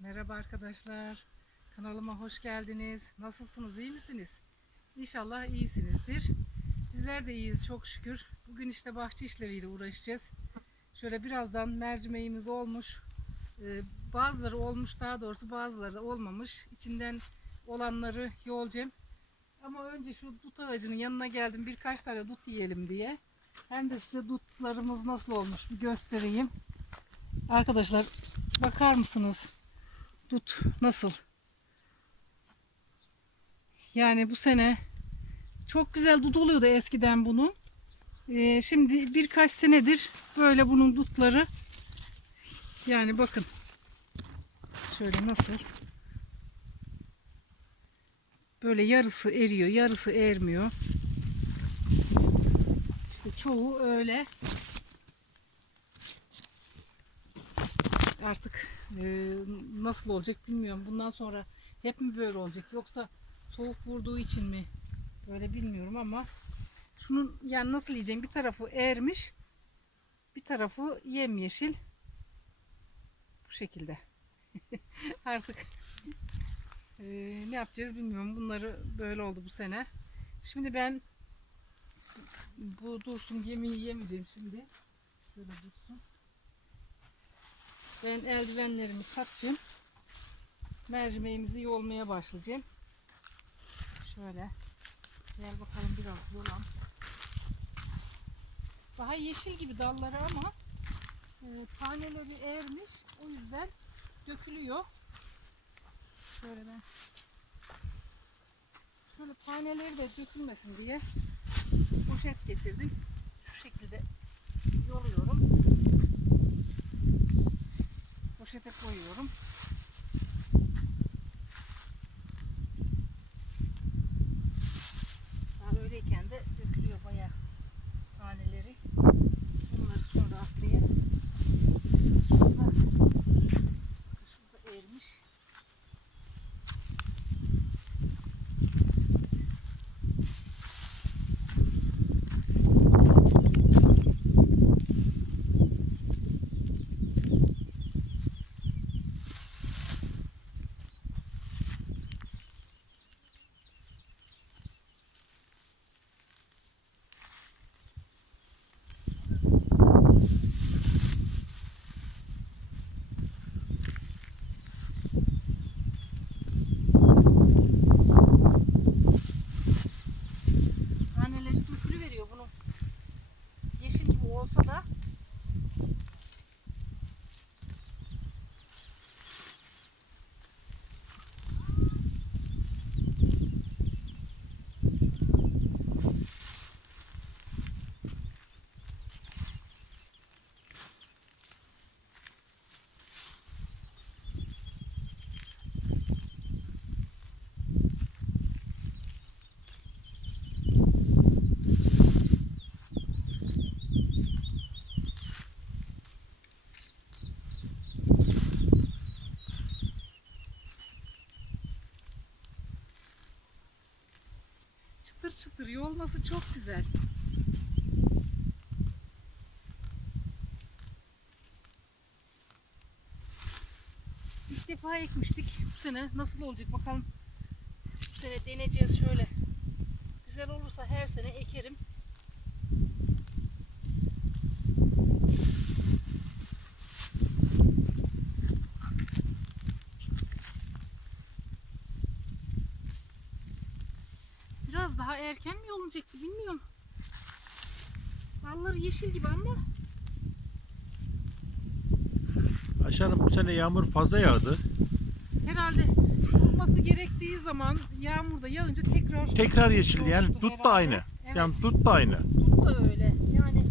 Merhaba arkadaşlar. Kanalıma hoş geldiniz. Nasılsınız? iyi misiniz? İnşallah iyisinizdir. Bizler de iyiyiz çok şükür. Bugün işte bahçe işleriyle uğraşacağız. Şöyle birazdan mercimeğimiz olmuş. Ee, bazıları olmuş daha doğrusu bazıları da olmamış. İçinden olanları yolacağım. Ama önce şu dut ağacının yanına geldim. Birkaç tane dut yiyelim diye. Hem de size dutlarımız nasıl olmuş bir göstereyim. Arkadaşlar bakar mısınız? Dut nasıl? Yani bu sene çok güzel dut oluyordu eskiden bunun. Ee, şimdi birkaç senedir böyle bunun dutları yani bakın. Şöyle nasıl? Böyle yarısı eriyor yarısı ermiyor. İşte çoğu öyle. Artık e, nasıl olacak bilmiyorum. Bundan sonra hep mi böyle olacak yoksa soğuk vurduğu için mi böyle bilmiyorum ama şunun yani nasıl yiyeceğim? Bir tarafı ermiş bir tarafı yemyeşil. Bu şekilde. Artık e, ne yapacağız bilmiyorum. Bunları böyle oldu bu sene. Şimdi ben bu dursun yemeği yemeyeceğim şimdi. Şöyle dursun ben eldivenlerimi takacağım mercimeğimizi yolmaya başlayacağım şöyle Gel bakalım biraz yolan. Daha yeşil gibi dalları ama e, taneleri ermiş. O yüzden dökülüyor. Şöyle ben şöyle taneleri de dökülmesin diye poşet getirdim. Şu şekilde yoluyorum. Poşete koyuyorum. Daha öyleyken de dökülüyor bayağı taneleri. Bunları sonra atlayayım. Şurada, şurada ermiş. Taneleri dökülüveriyor bunun. Yeşil gibi olsa da çıtır çıtır yolması çok güzel. İlk defa ekmiştik. Bu sene nasıl olacak bakalım. Bu sene deneyeceğiz şöyle. Güzel olursa her sene ekerim. Biraz daha erken mi yolunacaktı bilmiyorum. Dalları yeşil gibi ama Aşağıdan bu sene yağmur fazla yağdı. herhalde olması gerektiği zaman yağmur da yağınca tekrar Tekrar yeşil yani Coştu dut da herhalde. aynı. Evet. Yani dut da aynı. tut da öyle. Yani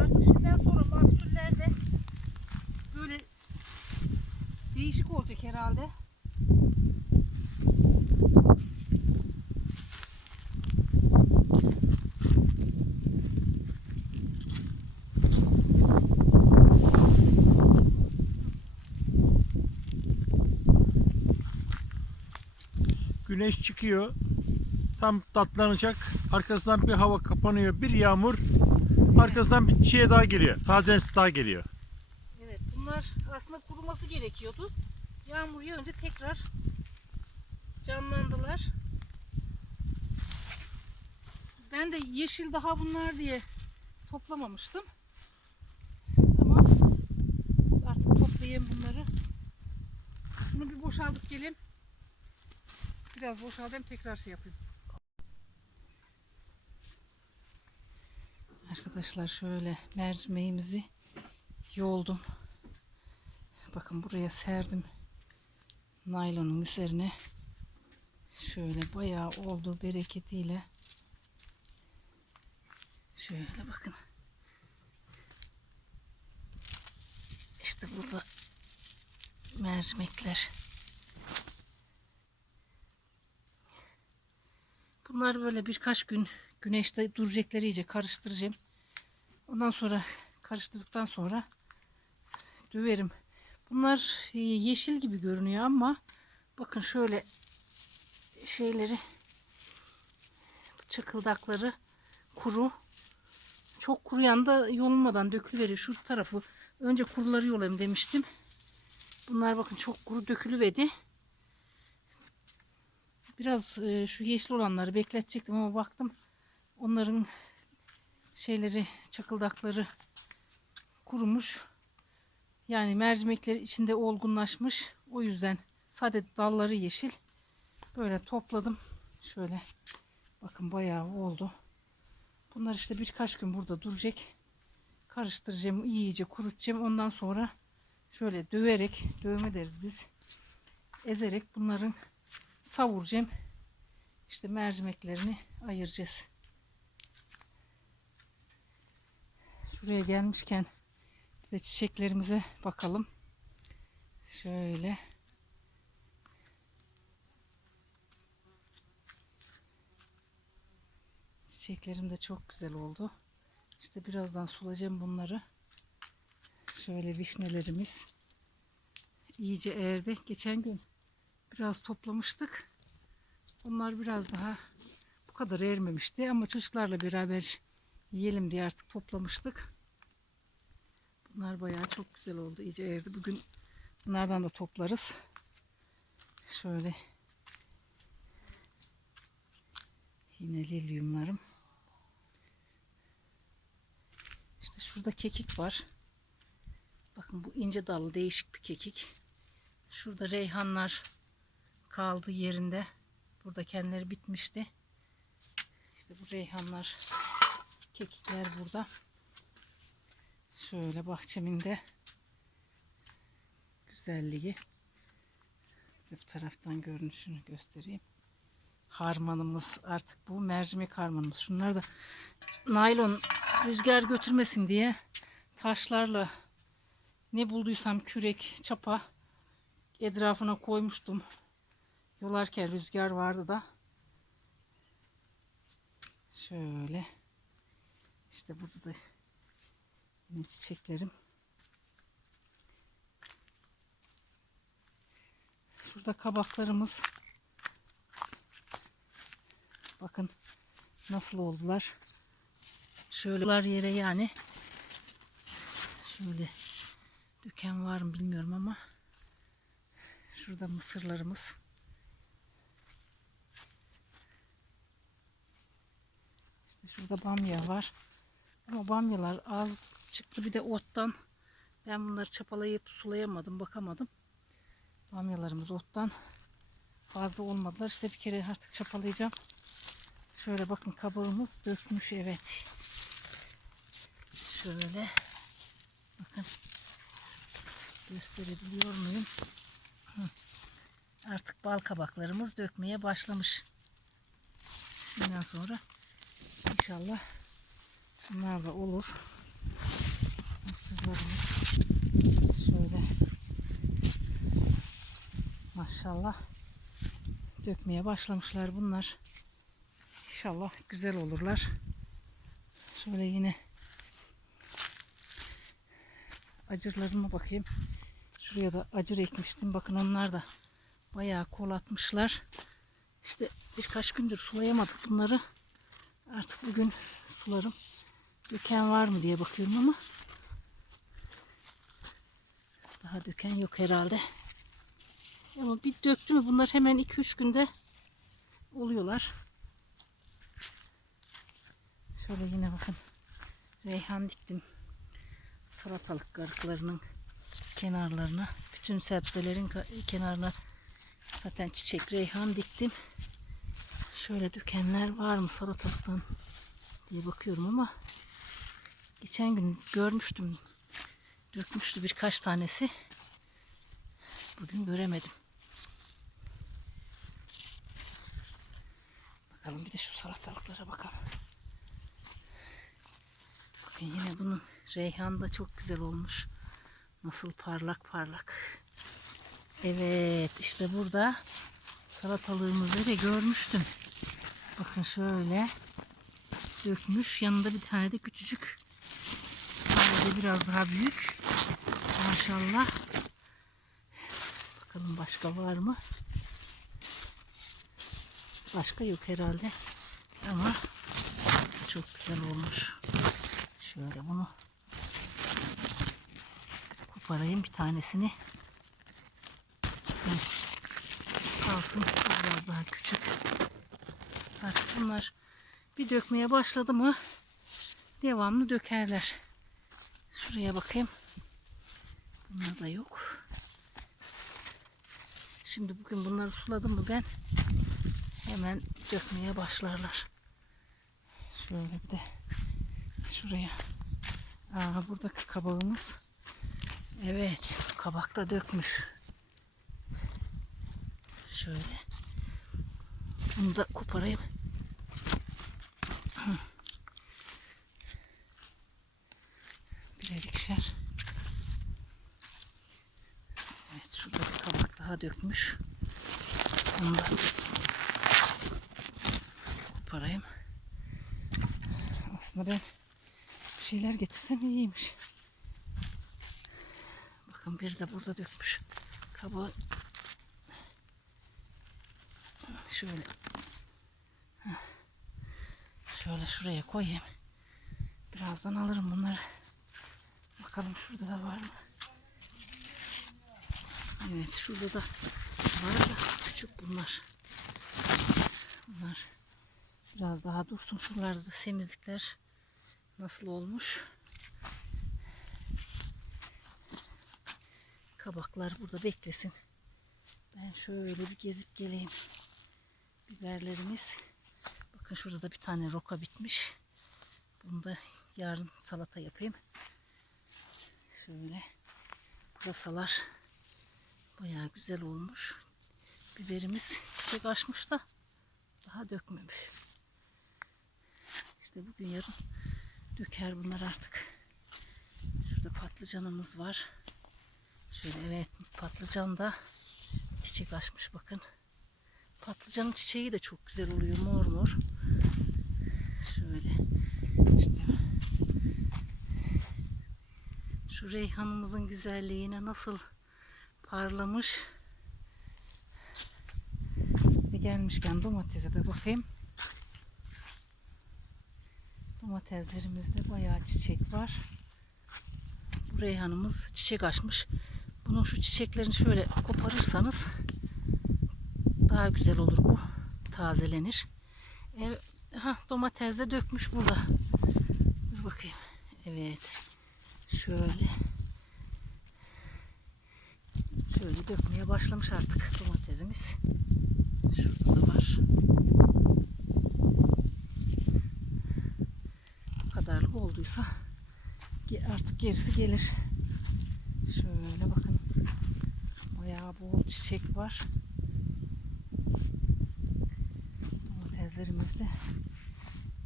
artık şimdiden sonra mahsuller de böyle değişik olacak herhalde. Güneş çıkıyor. Tam tatlanacak. Arkasından bir hava kapanıyor. Bir yağmur. Arkasından bir çiğe daha geliyor. Tazenesi daha geliyor. Evet bunlar aslında kuruması gerekiyordu. Yağmur yağınca tekrar canlandılar. Ben de yeşil daha bunlar diye toplamamıştım. Ama artık toplayayım bunları. Şunu bir boşaltıp geleyim. Biraz boşaltayım tekrar şey yapayım. Arkadaşlar şöyle mercimeğimizi yoldum. Bakın buraya serdim. Naylonun üzerine. Şöyle bayağı oldu bereketiyle. Şöyle bakın. İşte burada mercimekler. Bunlar böyle birkaç gün güneşte duracakları iyice karıştıracağım. Ondan sonra karıştırdıktan sonra döverim. Bunlar e, yeşil gibi görünüyor ama bakın şöyle şeyleri çakıldakları kuru. Çok kuruyan da yolunmadan dökülüveriyor. Şu tarafı önce kuruları yolayım demiştim. Bunlar bakın çok kuru dökülüverdi. Biraz e, şu yeşil olanları bekletecektim ama baktım onların şeyleri çakıldakları kurumuş. Yani mercimekler içinde olgunlaşmış. O yüzden sadece dalları yeşil. Böyle topladım. Şöyle bakın bayağı oldu. Bunlar işte birkaç gün burada duracak. Karıştıracağım, iyice kurutacağım. Ondan sonra şöyle döverek, dövme deriz biz. Ezerek bunların savuracağım. İşte mercimeklerini ayıracağız. Şuraya gelmişken de çiçeklerimize bakalım. Şöyle. Çiçeklerim de çok güzel oldu. İşte birazdan sulayacağım bunları. Şöyle vişnelerimiz iyice erdi. Geçen gün biraz toplamıştık. Onlar biraz daha bu kadar ermemişti ama çocuklarla beraber yiyelim diye artık toplamıştık. Bunlar bayağı çok güzel oldu. İyice erdi. Bugün bunlardan da toplarız. Şöyle yine lilyumlarım. İşte şurada kekik var. Bakın bu ince dallı değişik bir kekik. Şurada reyhanlar kaldı yerinde. Burada kendileri bitmişti. İşte bu reyhanlar, kekikler burada. Şöyle bahçemin de güzelliği. Bir taraftan görünüşünü göstereyim. Harmanımız artık bu mercimek harmanımız. Şunlar da naylon rüzgar götürmesin diye taşlarla ne bulduysam kürek, çapa etrafına koymuştum. Yolarken rüzgar vardı da. Şöyle. İşte burada da yine çiçeklerim. Şurada kabaklarımız. Bakın nasıl oldular. Şöyleler yere yani. Şöyle döken var mı bilmiyorum ama. Şurada mısırlarımız. Şurada bamya var. Ama bamyalar az çıktı. Bir de ottan ben bunları çapalayıp sulayamadım, bakamadım. Bamyalarımız ottan fazla olmadılar. İşte bir kere artık çapalayacağım. Şöyle bakın kabağımız dökmüş evet. Şöyle bakın gösterebiliyor muyum? Artık bal kabaklarımız dökmeye başlamış. Şimdiden sonra inşallah bunlar da olur. Mısırlarımız şöyle maşallah dökmeye başlamışlar bunlar. İnşallah güzel olurlar. Şöyle yine acırlarıma bakayım. Şuraya da acır ekmiştim. Bakın onlar da bayağı kol atmışlar. İşte birkaç gündür sulayamadık bunları. Artık bugün sularım. Döken var mı diye bakıyorum ama daha döken yok herhalde. Ama bir döktü mü bunlar hemen 2-3 günde oluyorlar. Şöyle yine bakın. Reyhan diktim. Salatalık garıklarının kenarlarına. Bütün sebzelerin kenarına zaten çiçek reyhan diktim. Şöyle dökenler var mı salatalıktan diye bakıyorum ama geçen gün görmüştüm. Dökmüştü birkaç tanesi. Bugün göremedim. Bakalım bir de şu salatalıklara bakalım. Bakın yine bunun reyhan da çok güzel olmuş. Nasıl parlak parlak. Evet işte burada salatalığımızı görmüştüm. Bakın şöyle dökmüş. Yanında bir tane de küçücük. Sadece biraz daha büyük. Maşallah. Bakalım başka var mı? Başka yok herhalde. Ama çok güzel olmuş. Şöyle bunu koparayım bir tanesini. Kalsın biraz daha küçük. Artık bunlar bir dökmeye başladı mı devamlı dökerler. Şuraya bakayım. Bunlar da yok. Şimdi bugün bunları suladım mı ben hemen dökmeye başlarlar. Şöyle bir de şuraya. Aa, buradaki kabağımız. Evet, kabak da dökmüş. Şöyle. Bunu da koparayım. Birer ikişer. Evet, şurada bir kabak daha dökmüş. Onu da koparayım. Aslında ben bir şeyler getirsem iyiymiş. Bakın bir de burada dökmüş. Kabağı şöyle. Şöyle şuraya koyayım. Birazdan alırım bunları. Bakalım şurada da var mı? Evet şurada da var da küçük bunlar. Bunlar biraz daha dursun. Şuralarda da semizlikler nasıl olmuş? Kabaklar burada beklesin. Ben şöyle bir gezip geleyim. Biberlerimiz. Bakın şurada da bir tane roka bitmiş. Bunu da yarın salata yapayım. Şöyle. Pırasalar bayağı güzel olmuş. Biberimiz çiçek açmış da daha dökmemiş. İşte bugün yarın döker bunlar artık. Şurada patlıcanımız var. Şöyle evet patlıcan da çiçek açmış bakın. Patlıcanın çiçeği de çok güzel oluyor mor mor. Şöyle işte şu reyhanımızın güzelliğine nasıl parlamış. Ve gelmişken domatese de bakayım. Domateslerimizde bayağı çiçek var. Bu reyhanımız çiçek açmış. Bunun şu çiçeklerini şöyle koparırsanız daha güzel olur bu. Tazelenir. E, ha, domates de dökmüş burada. Dur bakayım. Evet. Şöyle. Şöyle dökmeye başlamış artık domatesimiz. Şurada da var. Bu kadarlık olduysa artık gerisi gelir. Şöyle bakın. Bayağı bol çiçek var. Domateslerimiz de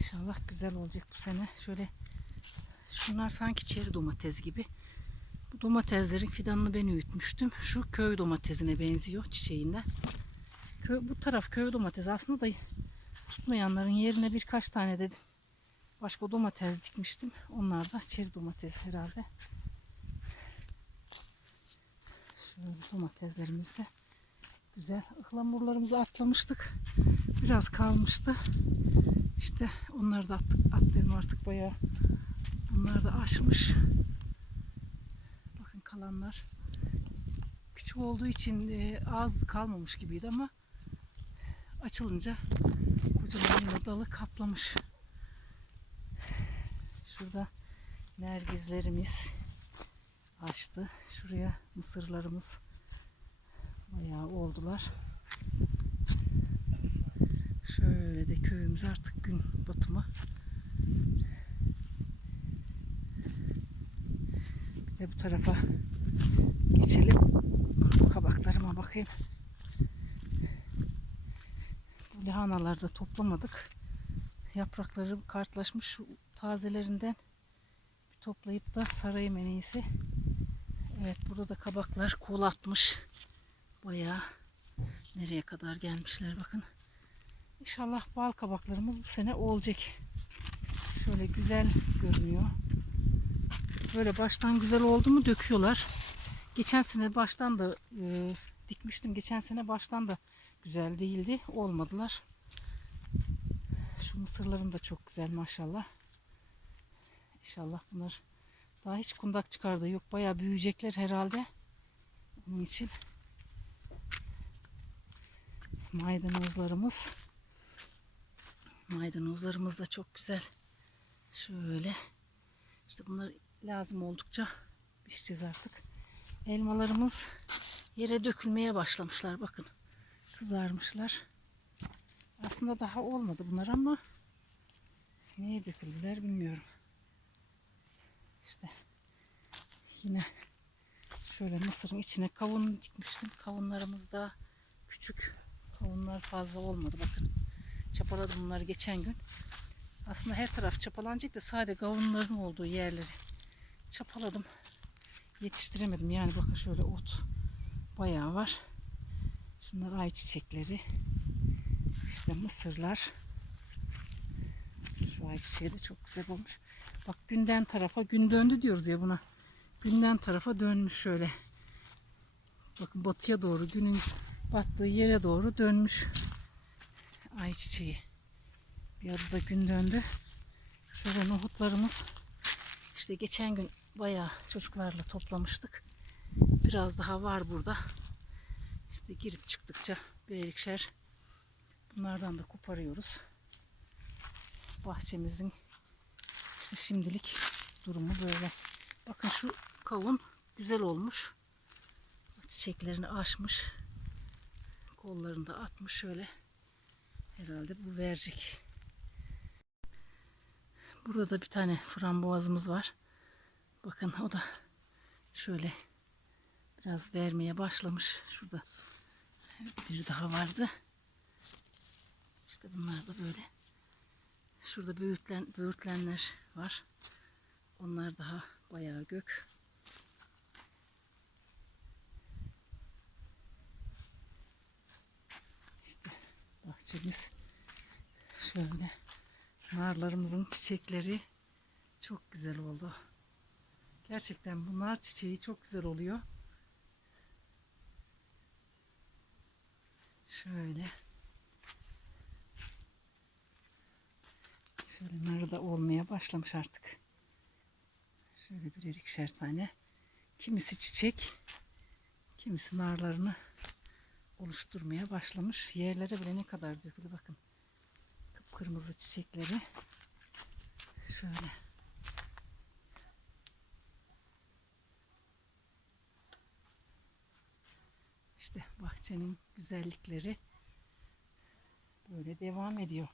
inşallah güzel olacak bu sene. Şöyle şunlar sanki çeri domates gibi. Bu domateslerin fidanını ben üyütmüştüm. Şu köy domatesine benziyor çiçeğinden. Köy, bu taraf köy domates aslında da tutmayanların yerine birkaç tane dedim. Başka domates dikmiştim. Onlar da çeri domates herhalde. Şöyle domateslerimiz de güzel. Ihlamurlarımızı atlamıştık. Biraz kalmıştı. İşte onları da attık. Attım artık bayağı. Bunlar da aşmış. Bakın kalanlar küçük olduğu için e, az kalmamış gibiydi ama açılınca kocaman yine dalı kaplamış. Şurada nergizlerimiz açtı. Şuraya mısırlarımız bayağı oldular. Şöyle de köyümüz artık gün batımı. Bir de bu tarafa geçelim. Bu kabaklarıma bakayım. Bu lahanaları da toplamadık. Yaprakları kartlaşmış tazelerinden bir toplayıp da sarayım en iyisi. Evet burada da kabaklar kol atmış. Bayağı nereye kadar gelmişler bakın. İnşallah bal kabaklarımız bu sene olacak. Şöyle güzel görünüyor. Böyle baştan güzel oldu mu döküyorlar. Geçen sene baştan da e, dikmiştim. Geçen sene baştan da güzel değildi. Olmadılar. Şu mısırlarım da çok güzel maşallah. İnşallah bunlar daha hiç kundak çıkardı yok. Bayağı büyüyecekler herhalde. Onun için maydanozlarımız maydanozlarımız da çok güzel. Şöyle işte bunlar lazım oldukça biçeceğiz artık. Elmalarımız yere dökülmeye başlamışlar bakın. Kızarmışlar. Aslında daha olmadı bunlar ama neye döküldüler bilmiyorum. İşte yine şöyle mısırın içine kavun dikmiştim. Kavunlarımız da küçük. Kavunlar fazla olmadı bakın. Çapaladım bunları geçen gün. Aslında her taraf çapalanacak da sadece kavunların olduğu yerleri çapaladım. Yetiştiremedim. Yani bakın şöyle ot bayağı var. Şunlar ay çiçekleri. İşte mısırlar. Şu ay çiçeği de çok güzel olmuş. Bak günden tarafa gün döndü diyoruz ya buna. Günden tarafa dönmüş şöyle. Bakın batıya doğru günün battığı yere doğru dönmüş ay çiçeği. Bir arada gün döndü. Şöyle nohutlarımız işte geçen gün bayağı çocuklarla toplamıştık. Biraz daha var burada. İşte girip çıktıkça birer ikişer bunlardan da koparıyoruz. Bahçemizin işte şimdilik durumu böyle. Bakın şu kavun güzel olmuş. Çiçeklerini açmış. Kollarını da atmış şöyle. Herhalde bu verecek. Burada da bir tane frambuazımız var. Bakın o da şöyle biraz vermeye başlamış. Şurada bir daha vardı. İşte bunlar da böyle. Şurada büyütlen, büyütlenler var. Onlar daha bayağı gök. İşte bahçemiz şöyle. Narlarımızın çiçekleri çok güzel oldu. Gerçekten bu nar çiçeği çok güzel oluyor. Şöyle. Şöyle nar da olmaya başlamış artık. Şöyle birer ikişer tane. Kimisi çiçek, kimisi narlarını oluşturmaya başlamış. Yerlere bile ne kadar döküldü bakın. Kıpkırmızı çiçekleri. Şöyle. İşte bahçenin güzellikleri böyle devam ediyor.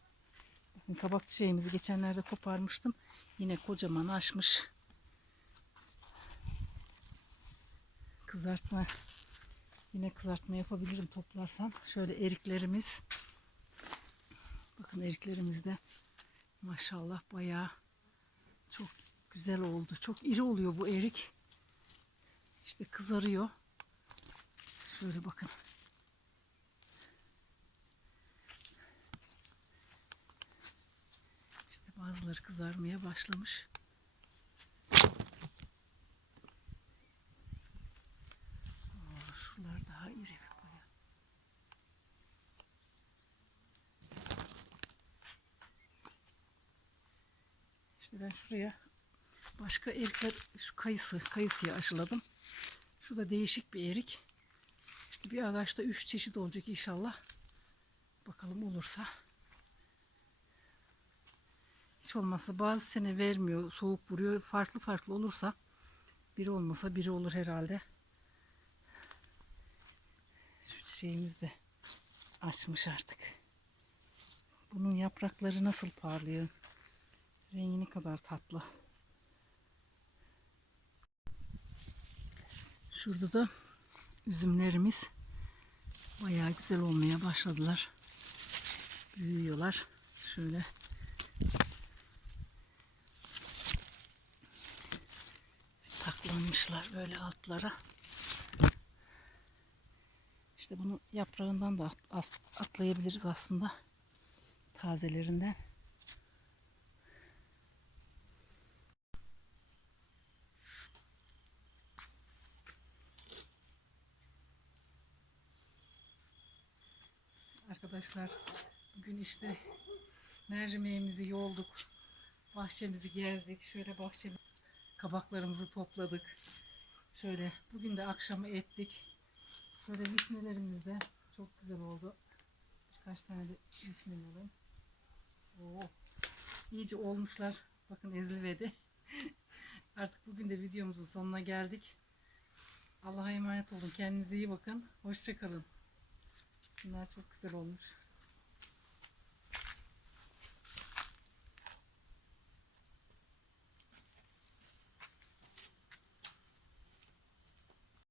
Bakın kabak çiçeğimizi geçenlerde koparmıştım. Yine kocaman açmış. Kızartma yine kızartma yapabilirim toplarsam. Şöyle eriklerimiz bakın eriklerimiz de maşallah bayağı çok güzel oldu. Çok iri oluyor bu erik. İşte kızarıyor. Şöyle bakın. İşte bazıları kızarmaya başlamış. Oo, şuralar daha iri. bayağı. İşte ben şuraya başka erikler, şu kayısı, kayısıya aşıladım. Şu da değişik bir erik. İşte bir ağaçta üç çeşit olacak inşallah. Bakalım olursa. Hiç olmazsa bazı sene vermiyor, soğuk vuruyor. Farklı farklı olursa biri olmasa biri olur herhalde. Şu çiçeğimiz de açmış artık. Bunun yaprakları nasıl parlıyor. Rengi ne kadar tatlı. Şurada da üzümlerimiz bayağı güzel olmaya başladılar. Büyüyorlar. Şöyle saklanmışlar böyle altlara. İşte bunu yaprağından da atlayabiliriz aslında. Tazelerinden. Arkadaşlar bugün işte mercimeğimizi yolduk. Bahçemizi gezdik. Şöyle bahçe kabaklarımızı topladık. Şöyle bugün de akşamı ettik. Şöyle vişnelerimiz de çok güzel oldu. Birkaç tane de vişne alalım. Oo, iyice olmuşlar. Bakın ezilmedi. Artık bugün de videomuzun sonuna geldik. Allah'a emanet olun. Kendinize iyi bakın. Hoşçakalın. Bunlar çok güzel olmuş.